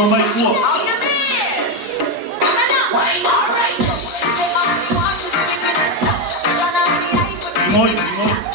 to mai kuo. Moimoi.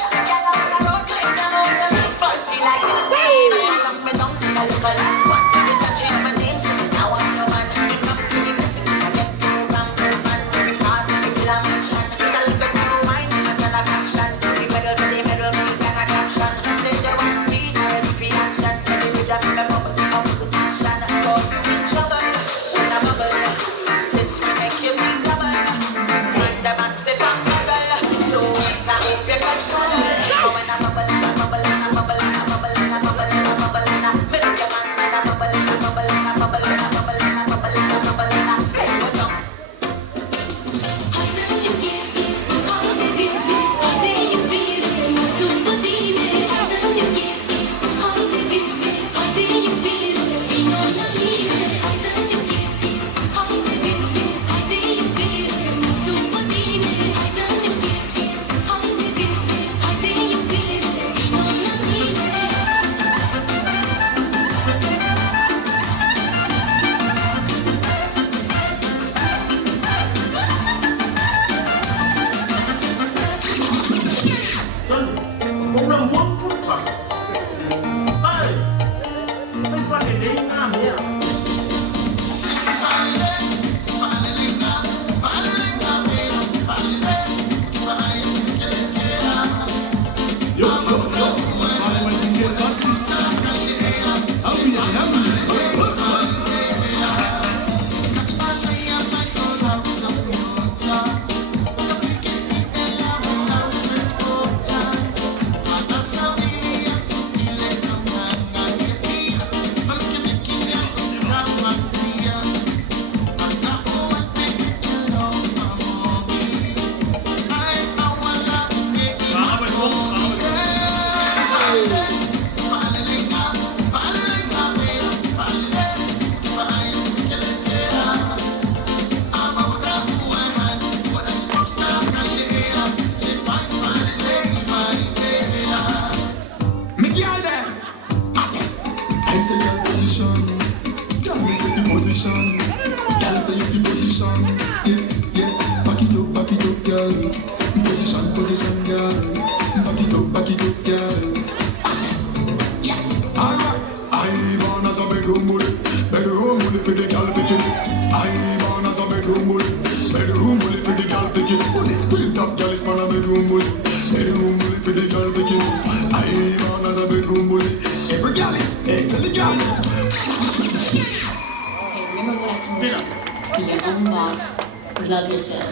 Love yourself.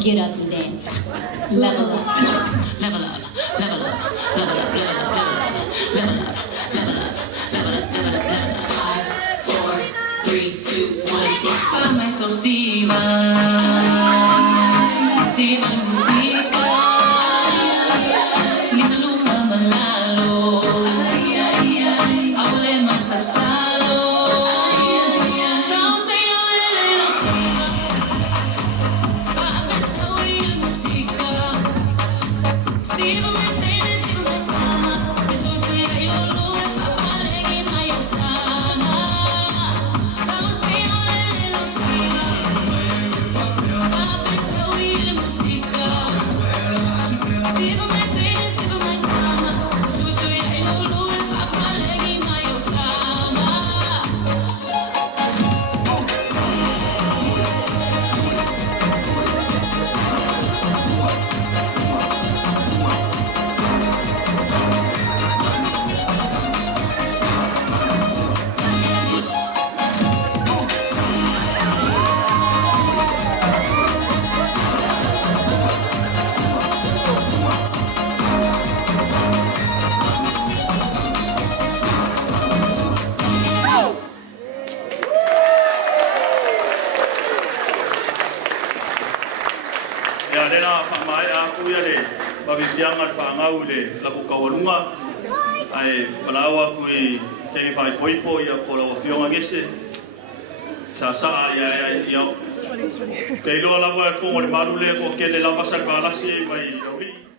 Get up and dance. Level up. Level up. Level up. Level up. Level up. Level up. Level up. Level up. Level up. Level up. Level up. 5, 4, 3, 2, 1. Amai so Siva. Siva musika. Ginalunga malalo. Awale masasalo. Siangan whangau le laku kawarunga ai malawa kui te whai poipo ia pola o whionga ngese sa ia te loa lawa e kongo le maru le ko ke le lava sa kalasi mai lauri